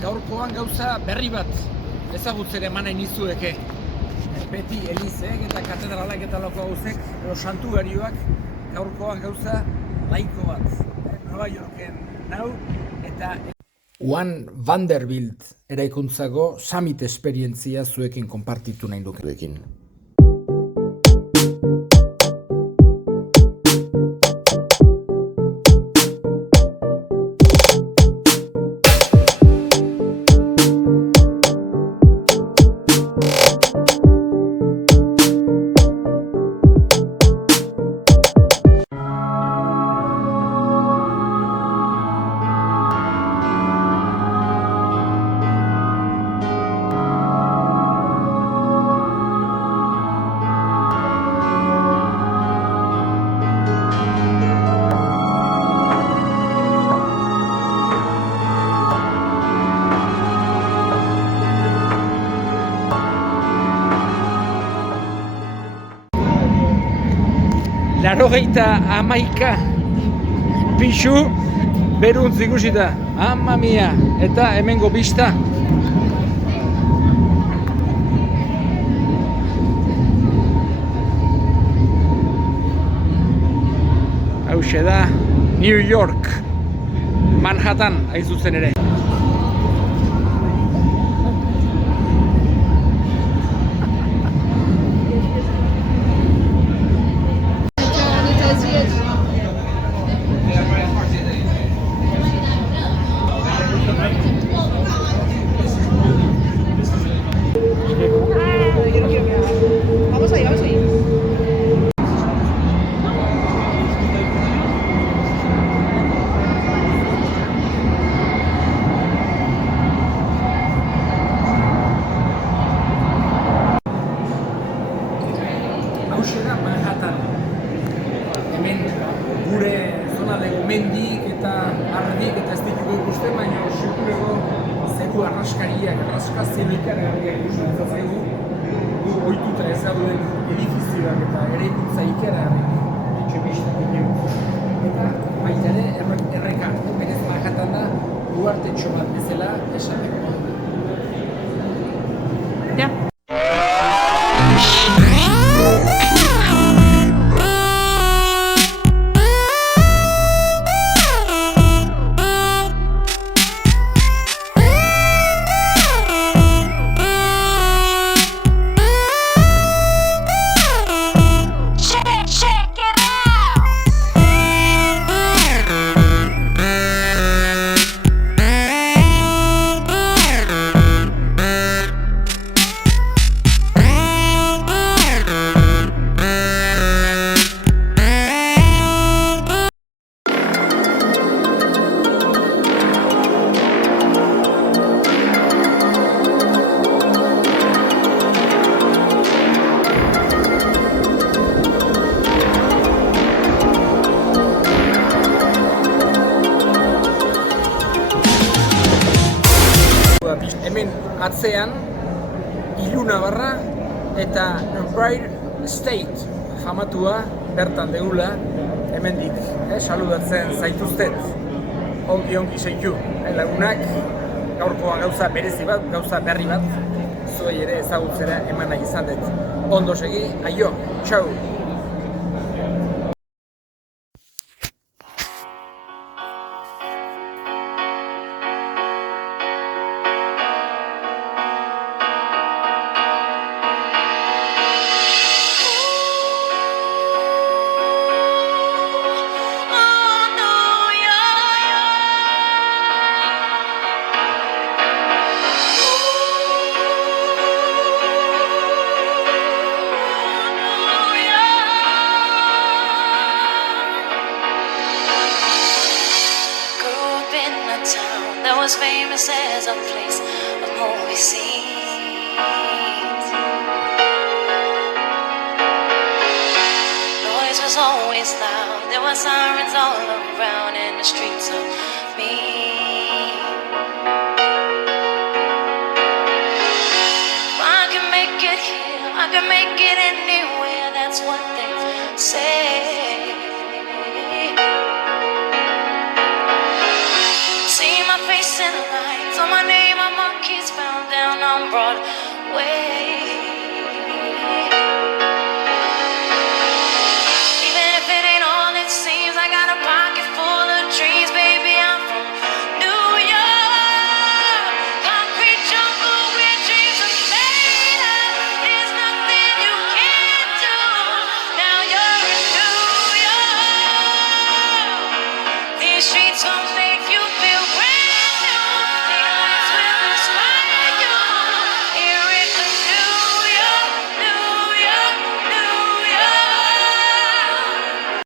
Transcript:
gaurkoan gauza berri bat ezagutzera eman nahi nizueke. Beti elizek eta katedralak eta loko gauzek, edo santuarioak, gaurkoan gauza laiko bat. Nova Yorken nau, eta Juan Vanderbilt eraikuntzako summit esperientzia zuekin konpartitu nahi dukeekin. Larogeita hamaika pixu beruntz ikusita, ama mia, eta hemengo bista. Hauxe da New York, Manhattan hain zuzen ere. Vamos ahí. Hauxe da Manhattan. Hemen gure zonaldeko mendik eta ardik eta ez ditugu ikusten, baina sekuleko zeru arraskariak, arraskazio ikaragarriak ikusten zaigu. Gu ohituta ez gauden edifizioak eta eraikuntza ikaragarriak etxebistak ditugu. Eta baita ere erreka, berez Manhattan da uhartetxo bat bezala esateko. Ja. Hemen atzean Iluna barra eta Empire State famatua bertan degula hemendik, saludatzen zaituztet ongi seitu lagunak. Gaurkoa gauza berezi bat, gauza berri bat zuei ere ezagutzera eman nahi izan dut. Ondo segi, aio, txau! That was famous as a place of movie scenes. Noise was always loud. There were sirens all around in the streets of me. I can make it here, I can make it anywhere. That's what they say.